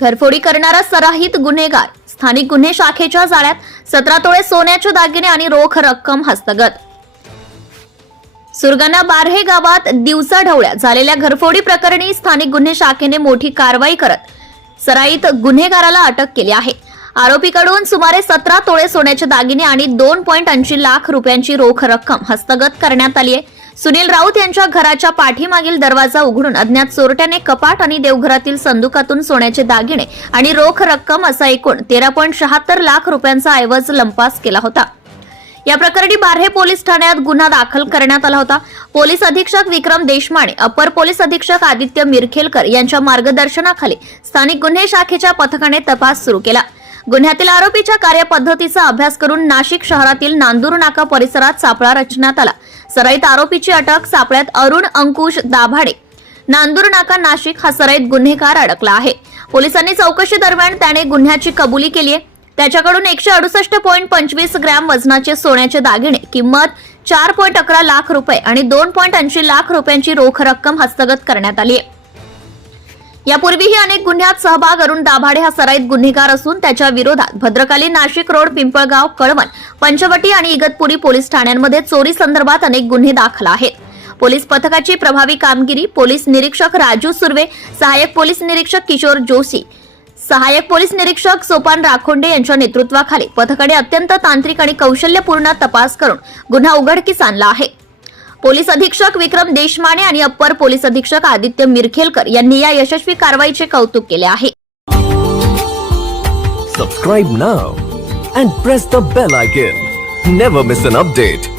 घरफोडी करणारा सराहित गुन्हेगार. स्थानिक गुन्हे शाखेच्या जाळ्यात सतरा तोळे सोन्याचे दागिने आणि रोख रक्कम हस्तगत. सुरगाणा बारहे गावात दिवसा ढवळ्या. झालेल्या घरफोडी प्रकरणी स्थानिक गुन्हे शाखेने मोठी कारवाई करत सराईत गुन्हेगाराला अटक केली आहे. आरोपीकडून सुमारे सतरा तोळे सोन्याचे दागिने आणि दोन पॉईंट ऐंशी लाख रुपयांची रोख रक्कम हस्तगत करण्यात आली आहे. सुनील राऊत यांच्या घराच्या पाठीमागील दरवाजा उघडून अज्ञात चोरट्याने कपाट आणि देवघरातील संदुकातून सोन्याचे दागिने आणि रोख रक्कम असा एकूण तेरा पॉईंट शहात्तर लाख रुपयांचा ऐवज लंपास केला होता. या प्रकरणी बार्हे पोलीस ठाण्यात गुन्हा दाखल करण्यात आला होता. पोलीस अधीक्षक विक्रम देशमाने अपर पोलीस अधीक्षक आदित्य मिरखेलकर यांच्या मार्गदर्शनाखाली स्थानिक गुन्हे शाखेच्या पथकाने तपास सुरू केला. गुन्ह्यातील आरोपीच्या कार्यपद्धतीचा अभ्यास करून नाशिक शहरातील नांदूर नाका परिसरात सापळा रचण्यात आला. सराईत आरोपीची अटक सापळ्यात अरुण अंकुश दाभाडे. नांदूर नाका नाशिक हा सराईत गुन्हेगार अडकला आहे. पोलिसांनी चौकशी दरम्यान त्याने गुन्ह्याची कबुली केली आहे. त्याच्याकडून एकशे अडुसष्ट पॉईंट पंचवीस ग्रॅम वजनाचे सोन्याचे दागिने किंमत चार पॉईंट अकरा लाख रुपये आणि दोन पॉईंट ऐंशी लाख रुपयांची रोख रक्कम हस्तगत करण्यात आली आहे. यापूर्वीही अनेक गुन्ह्यात सहभाग अरुण दाभाडे हा सराईत गुन्हेगार असून त्याच्या विरोधात भद्रकाली नाशिक रोड पिंपळगाव कळवण पंचवटी आणि इगतपुरी पोलीस ठाण्यांमध्ये चोरी संदर्भात अनेक गुन्हे दाखल आहेत. पोलीस पथकाची प्रभावी कामगिरी पोलीस निरीक्षक राजू सुर्वे सहाय्यक पोलीस निरीक्षक किशोर जोशी सहाय्यक पोलीस निरीक्षक सोपान राखोंडे यांच्या नेतृत्वाखाली पथकाने अत्यंत तांत्रिक आणि कौशल्यपूर्ण तपास करून गुन्हा उघडकीस आणला आहे. पोलीस अधीक्षक विक्रम देशमाने आणि अप्पर पोलीस अधीक्षक आदित्य मिरखेलकर यांनी या यशस्वी कारवाईचे कौतुक केले आहे. Subscribe now and press the bell icon never miss an update